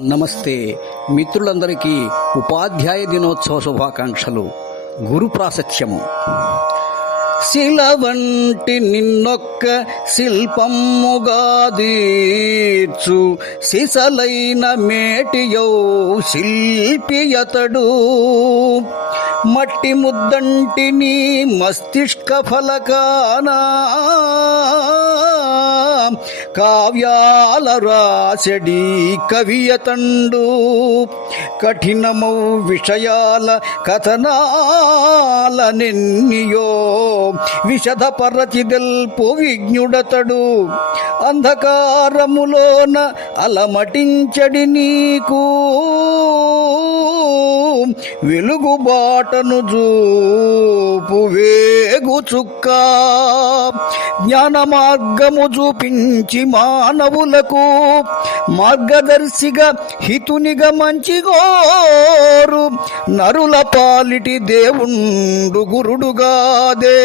నమస్తే మిత్రులందరికీ ఉపాధ్యాయ దినోత్సవ శుభాకాంక్షలు. గురు ప్రాశస్యము శిల వంటి నిన్నొక్క శిల్పముగాదీర్చు సిసలైన మేటియో శిల్పియతడు. మట్టి ముద్దంటిని మస్తిష్క ఫలకానా కావ్యాల రాసడి కవియతండు కఠినమౌ విషయాల కథనాల నిన్నియో విశద పరచిదెల్పు విజ్ఞుడతడు అంధకారములోన అలమటించడి నీకు వెలుగు బాటను చూపు వేగు చుక్క. జ్ఞాన మార్గము చూపించి మానవులకు మార్గదర్శిగా హితునిగా మంచి గోరు నరుల పాలిటి దేవుండు గురుడుగాదే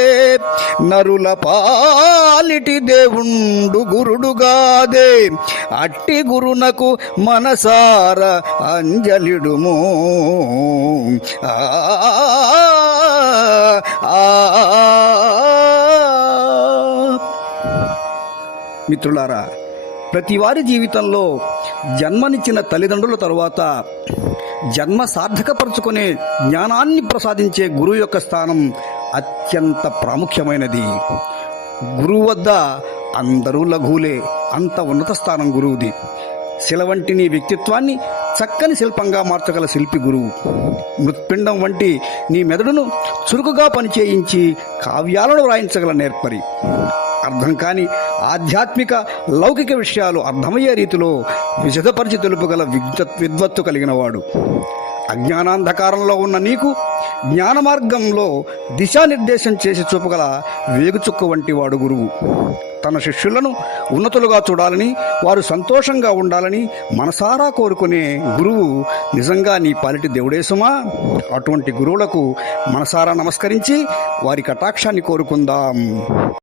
నరుల పాలిటి దేవుండు గురుడుగాదే అట్టి గురునకు మనసార అంజలిడుము. ఆ ఆ, మిత్రులారా ప్రతి వారి జీవితంలో జన్మనిచ్చిన తల్లిదండ్రుల తరువాత జన్మ సార్థకపరుచుకునే జ్ఞానాన్ని ప్రసాదించే గురువు యొక్క స్థానం అత్యంత ప్రాముఖ్యమైనది. గురువు వద్ద అందరూ లఘువులే అంత ఉన్నత స్థానం గురువుది. శిల వంటి నీ వ్యక్తిత్వాన్ని చక్కని శిల్పంగా మార్చగల శిల్పి గురువు. మృత్పిండం వంటి నీ మెదడును చురుకుగా పనిచేయించి కావ్యాలను వ్రాయించగల నేర్పరి. అర్థం కాని ఆధ్యాత్మిక లౌకిక విషయాలు అర్థమయ్యే రీతిలో విజదపరిచి తెలుపగల విద్వత్ విద్వత్తు కలిగిన వాడు అజ్ఞానాంధకారంలో ఉన్న నీకు జ్ఞాన మార్గంలో దిశానిర్దేశం చేసి చూపగల వేగుచుక్క వంటి వాడు గురువు. తన శిష్యులను ఉన్నతులుగా చూడాలని వారు సంతోషంగా ఉండాలని మనసారా కోరుకునే గురువు నిజంగా నీ పాలిటి దేవుడేసుమా అటువంటి గురువులకు మనసారా నమస్కరించి వారి కటాక్షాన్ని కోరుకుందాం.